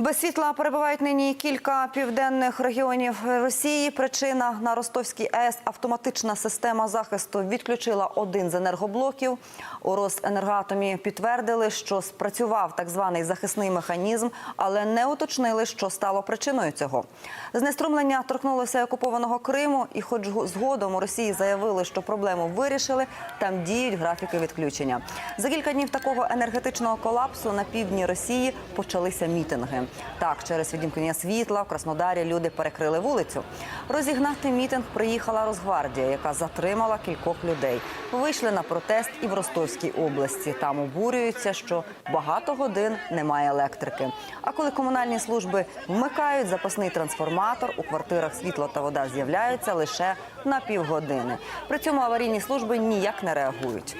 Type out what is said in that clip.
Без світла перебувають нині кілька південних регіонів Росії. Причина на Ростовській АЕС автоматична система захисту відключила один з енергоблоків. У Росенергоатомі підтвердили, що спрацював так званий захисний механізм, але не уточнили, що стало причиною цього. Знеструмлення торкнулося окупованого Криму, і, хоч згодом у Росії заявили, що проблему вирішили, там діють графіки відключення. За кілька днів такого енергетичного колапсу на півдні Росії почалися мітинги. Так, через відімкнення світла в Краснодарі люди перекрили вулицю. Розігнати мітинг приїхала Росгвардія, яка затримала кількох людей. Вийшли на протест і в Ростовській області. Там обурюються, що багато годин немає електрики. А коли комунальні служби вмикають запасний трансформатор, у квартирах світло та вода з'являються лише на півгодини. При цьому аварійні служби ніяк не реагують.